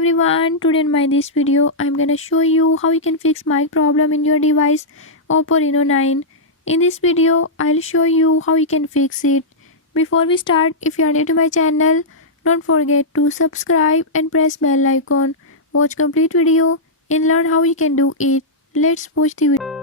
everyone, today in my this video I'm gonna show you how you can fix mic problem in your device Oppo Reno 9. In this video I'll show you how you can fix it. Before we start, if you are new to my channel, don't forget to subscribe and press bell icon. Watch complete video and learn how you can do it. Let's watch the video.